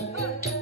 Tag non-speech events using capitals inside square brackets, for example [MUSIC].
Thank [LAUGHS] you.